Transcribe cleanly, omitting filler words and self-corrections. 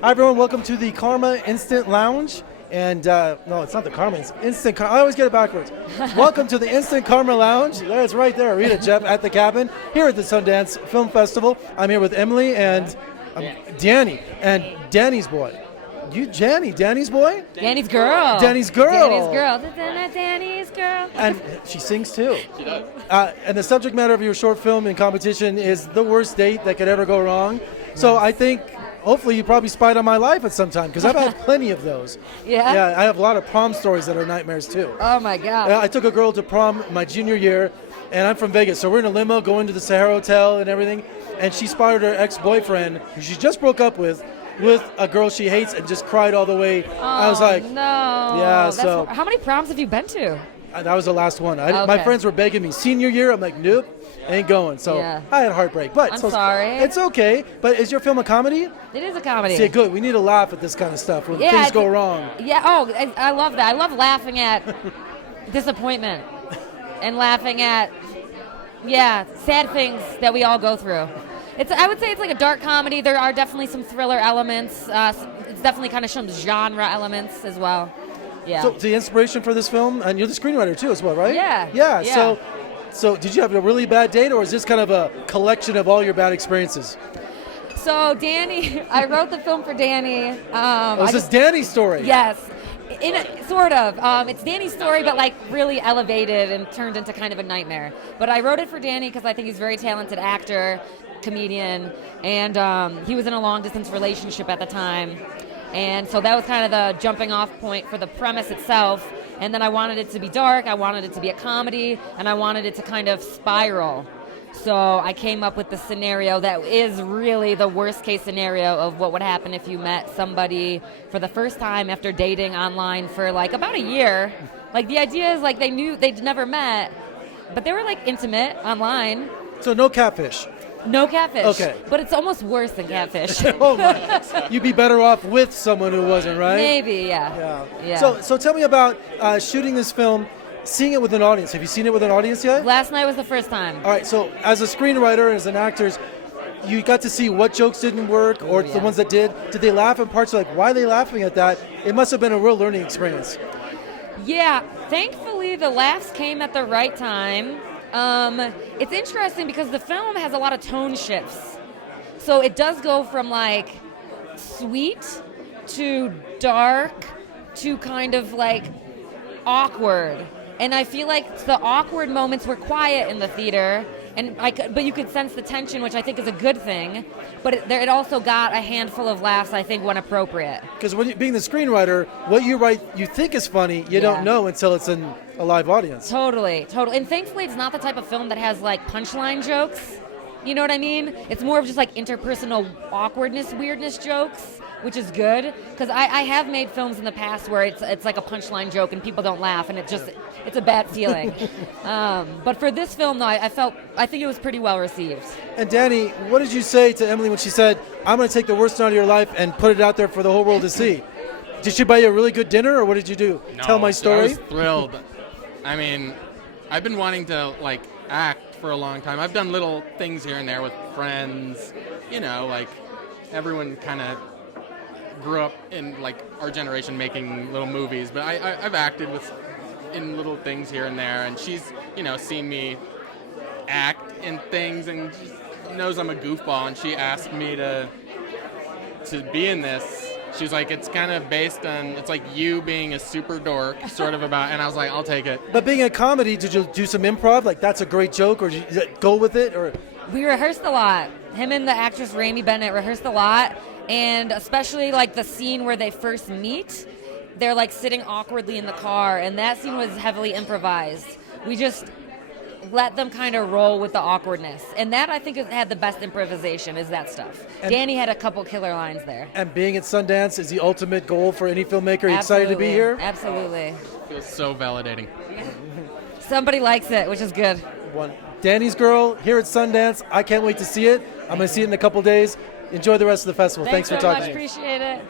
Hi everyone, welcome to the Karma Instant Lounge. And no, it's not the Karma, it's Instant Karma. I always get it backwards. Welcome to the Instant Karma Lounge. There's right there, read it, Jeff, at the cabin here at the Sundance Film Festival. I'm here with Emily and Danny, and Danny's boy. Danny's boy? Danny's girl. Danny's girl. Danny's girl. Danny's girl. And she sings too. She does. And the subject matter of your short film in competition is the worst date that could ever go wrong. So I think hopefully you probably spied on my life at some time because I've had plenty of those. Yeah? Yeah, I have a lot of prom stories that are nightmares too. Oh my God. I took a girl to prom my junior year, and I'm from Vegas, so we're in a limo going to the Sahara Hotel and everything, and she spotted her ex-boyfriend, who she just broke up with a girl she hates, and just cried all the way. Oh, I was like, no. Yeah, so How many proms have you been to? that was the last one. My Okay. friends were begging me. Senior year, I'm like, nope, ain't going. So Yeah. I had heartbreak. But I'm sorry. It's okay. But is your film a comedy? It is a comedy. See, good. We need to laugh at this kind of stuff when Yeah, things go wrong. Yeah, I love that. I love laughing at disappointment and laughing at, sad things that we all go through. I would say it's like a dark comedy. There are definitely some thriller elements. It's definitely kind of some genre elements as well. Yeah. So the inspiration for this film, and you're the screenwriter too as well, right? Yeah. Yeah. So did you have a really bad date, or is this kind of a collection of all your bad experiences? So Danny, I wrote the film for Danny. Is this Danny's story? Yes, sort of. It's Danny's story, but like really elevated and turned into kind of a nightmare. But I wrote it for Danny because I think he's a very talented actor, comedian, and he was in a long-distance relationship at the time. And so that was kind of the jumping off point for the premise itself. And then I wanted it to be dark, I wanted it to be a comedy, and I wanted it to kind of spiral. So I came up with the scenario that is really the worst case scenario of what would happen if you met somebody for the first time after dating online for like about a year. Like the idea is like they'd never met, but they were like intimate online. So no catfish. No catfish. Okay. But it's almost worse than catfish. Oh my! You'd be better off with someone who wasn't, right? Maybe, yeah. So tell me about shooting this film, seeing it with an audience. Have you seen it with an audience yet? Last night was the first time. All right. So as a screenwriter, as an actor, you got to see what jokes didn't work, or the ones that did. Did they laugh at parts? Like, why are they laughing at that? It must have been a real learning experience. Yeah. Thankfully, the laughs came at the right time. It's interesting because the film has a lot of tone shifts. So it does go from like sweet to dark to kind of like awkward. And I feel like the awkward moments were quiet in the theater, but you could sense the tension, which I think is a good thing. But it also got a handful of laughs, I think, when appropriate. Because being the screenwriter, what you write, you think is funny, you don't know until it's in a live audience. Totally. And thankfully, it's not the type of film that has like punchline jokes. You know what I mean? It's more of just like interpersonal awkwardness, weirdness jokes, which is good. Because I have made films in the past where it's like a punchline joke and people don't laugh, and it's a bad feeling. But for this film, though, I think it was pretty well received. And Danny, what did you say to Emily when she said, "I'm going to take the worst night of your life and put it out there for the whole world to see"? Did she buy you a really good dinner, or what did you do? No, Tell my story. I was thrilled. I mean, I've been wanting to like act for a long time. I've done little things here and there with friends. You know, like everyone kind of grew up in like our generation making little movies, but I've acted in little things here and there, and she's seen me act in things and knows I'm a goofball, and she asked me to be in this. She was like, it's kind of based on, it's like you being a super dork, sort of about, and I was like, I'll take it. But being a comedy, did you do some improv? Like, that's a great joke, or did you go with it? Or We rehearsed a lot. Him and the actress Rami Bennett rehearsed a lot, and especially like the scene where they first meet, they're like sitting awkwardly in the car, and that scene was heavily improvised. We just let them kind of roll with the awkwardness, and that I think had the best improvisation, is that stuff. And Danny had a couple killer lines there. And being at Sundance is the ultimate goal for any filmmaker. Are you excited to be here? Absolutely. It feels so validating. Somebody likes it, which is good. Danny's Girl here at Sundance. I can't wait to see it. I'm going to see it in a couple days. Enjoy the rest of the festival. Thanks for so talking. Much. Appreciate it.